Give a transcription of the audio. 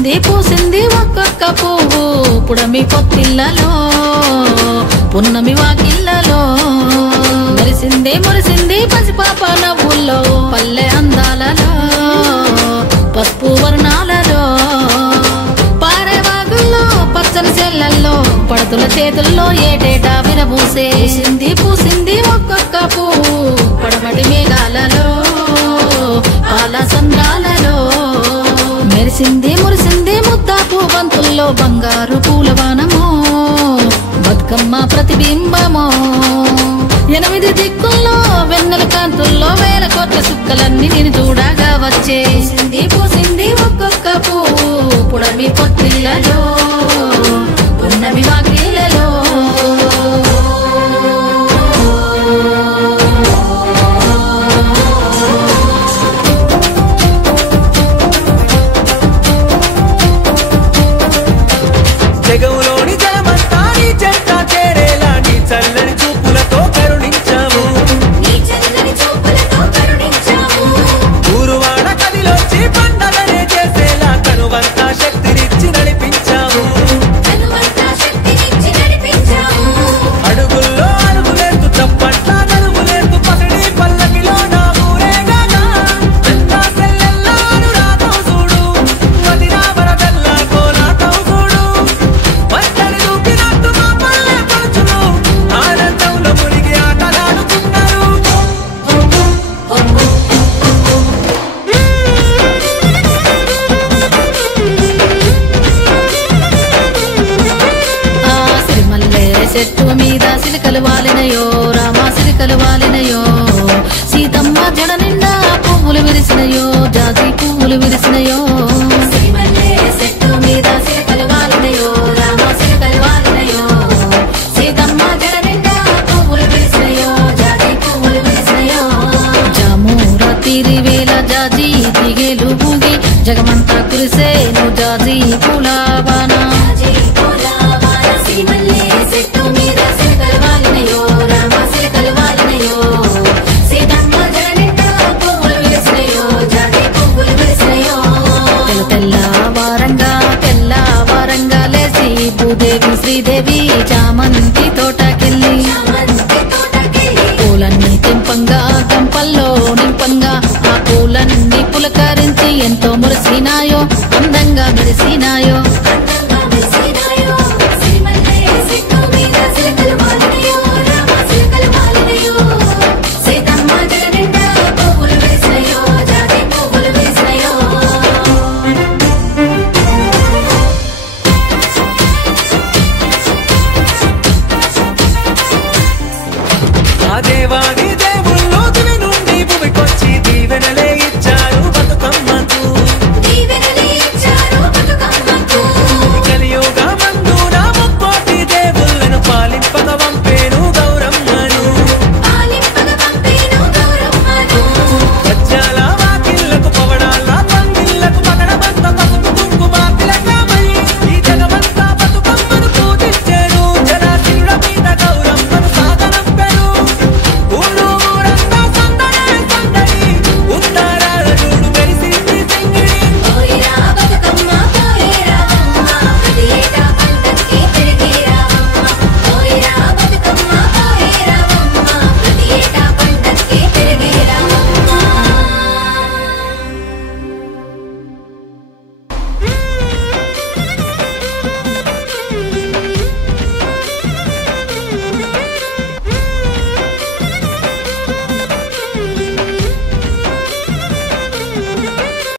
మెరిసింది పూసింది ఒక్కొక్క పువ్వు పుడమి పొత్తిళ్ళలో పున్నమి వాకిళ్ళలో మెరిసింది మురిసింది పసిపాప నవ్వుల్లో పల్లె అందాలలో పసుపు వర్ణాలలో పారే వాగుల్లో పచ్చని చెల్లల్లో పడతుల చేతుల్లో ఏటేటా విరబూసేసింది పూసింది ఒక్కొక్క పువ్వు పడమటి మేఘాలలో పాల సంద్రాలలో మెరిసింది మురిసింది ముద్దాపు బంతుల్లో బంగారు పూలవానమో బతుకమ్మ ప్రతిబింబమో 8 దిక్కుల్లో వెన్నెల కాంతుల్లో వేల కోట్ల సుక్కలన్నీ నేను చూడగా వచ్చేసింది పూసింది ఒక్కొక్క పువ్వు పుడమి పొత్తిళ్ళలో పున్నమి వాకిళ్ళలో జగములోని జలమంతా నీ చెంత చేరేలా నీ చల్లని చూపులతో కరుణించాము ఊరువాడ కదిలోచి పండగనే చేసేలా కనువంతా శక్తినిచ్చి నడిపించాము అడుగుల్లో అడుగులేస్తూ చప్పట్ల నడుములేస్తూ పసిడి పల్లకిలో నా ఊరేగా పెద్ద సెల్లెల్లా అనురాగం చూడు వదినా వరదల్లా కోలాటం చూడు వద్దడి దూకినట్టు మా పల్లె పడుచును ఆనందంలో మునిగి ఆటలాడుతున్నారు ఆ సిరిమల్లె చెట్టు మీద సిలికలు వాలినయో రామ సిలికలు వాలినయో సీతమ్మ జడ నిండా పువ్వులు విరిసినయో జాజి పువ్వులు విరిసినయో సిరిమల్లె చెట్టు మీద సిలికలు వాలినయో రామ సిలికలు వాలినయో సీతమ్మ జడ నిండా పువ్వులు విరిసినయో జాజి పువ్వులు విరిసినయో జామూర తిరివేల జాజి దిగేలు బూగి జగమంతా కురిసేను జాజి పూలవానా తెల్లవారంగా లేసి భూదేవి శ్రీదేవి చామంతి తోటకెళ్ళి పూలన్నీ తెంపంగా గంపల్లో నింపంగా ఆ పూలన్నీ పులకరించి ఎంతో మురిసినాయో అందంగా మెరిసినాయో